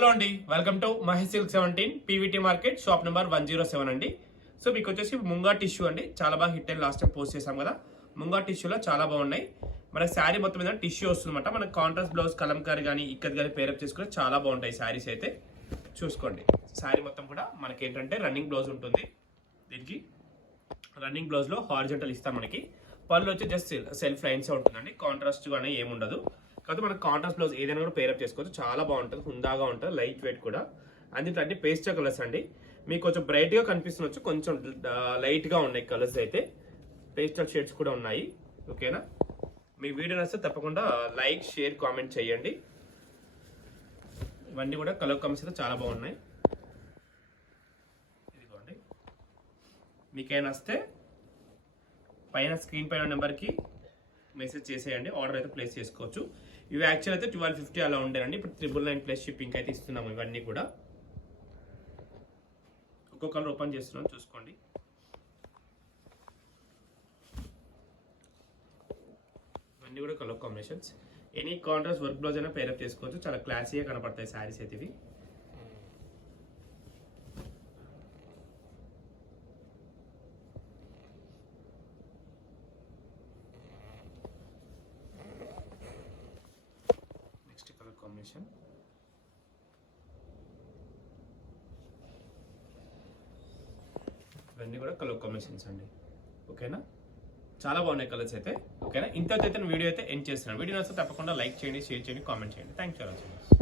Hello అండి, welcome to Mahesh silk 17 PVT market shop number 107 అండి. So మీకు వచ్చేసి ముంగా టిష్యూ అండి, చాలా బాగా hit and last time post చేసాం కదా. ముంగా టిష్యూలో చాలా బాగున్నాయి. మనకి శారీ మొత్తం మీద టిష్యూ వస్తుందన్నమాట. మనకి కాంట్రాస్ట్ బ్లౌజ్ కలంకారీ కానీ ఇక్కడి కానీ పేరప్ చేసుకుని చాలా బాగుంటాయి శారీస్ అయితే. చూసుకోండి, శారీ మొత్తం కూడా మనకి ఏంటంటే రన్నింగ్ బ్లౌజ్ ఉంటుంది. దీనికి రన్నింగ్ బ్లౌజ్లో హారిజంటల్ ఇస్తాం. మనకి పళ్ళు వచ్చి జస్ట్ సెల్ఫ్ లైన్స్ ఉంటుందండి, కాంట్రాస్ట్ కానీ ఏముండదు. కాకపోతే మనకు కాంట్రాస్ట్ బ్లౌజ్ ఏదైనా కూడా పేరప్ చేసుకోవచ్చు. చాలా బాగుంటుంది, హుందాగా ఉంటుంది, లైట్ వెయిట్ కూడా. అందులో అంటే పేస్టల్ కలర్స్ అండి. మీకు కొంచెం బ్రైట్గా కనిపిస్తుండొచ్చు, కొంచెం లైట్గా ఉన్నాయి కలర్స్ అయితే. పేస్టల్ షేడ్స్ కూడా ఉన్నాయి. ఓకేనా, మీ వీడియో నచ్చితే తప్పకుండా లైక్, షేర్, కామెంట్ చేయండి. ఇవన్నీ కూడా కలర్ కాంబినేషన్ అయితే చాలా బాగున్నాయి. ఇదిగోండి, మీకేమైనా వస్తే పైన స్క్రీన్ పైన నెంబర్కి మెసేజ్ చేసేయండి, ఆర్డర్ అయితే ప్లేస్ చేసుకోవచ్చు. ఇవి యాక్చువల్ అయితే 1250 అలా ఉండేనండి. ఇప్పుడు 999 ప్లస్ షిప్పింగ్ అయితే ఇస్తున్నాము. ఇవన్నీ కూడా ఒక్కొక్క కలర్ ఓపెన్ చేస్తున్నాం, చూసుకోండి. ఇవన్నీ కూడా colour combinations. Any contrast work blouse అయినా పేరప్ చేసుకోవచ్చు. చాలా క్లాసీగా కనపడతాయి శారీస్ అయితే ఇవి. కాంబినేషన్ ఇవన్నీ కూడా కలర్ కాంబినేషన్స్ అండి. ఓకేనా, చాలా బాగున్నాయి కలర్స్ అయితే. ఓకేనా, ఇంత అయితే వీడియో అయితే ఎండ్ చేస్తున్నాను. వీడియో నచ్చితే తప్పకుండా లైక్ చేయండి, షేర్ చేయండి, కామెంట్ చేయండి. Thanks for watching.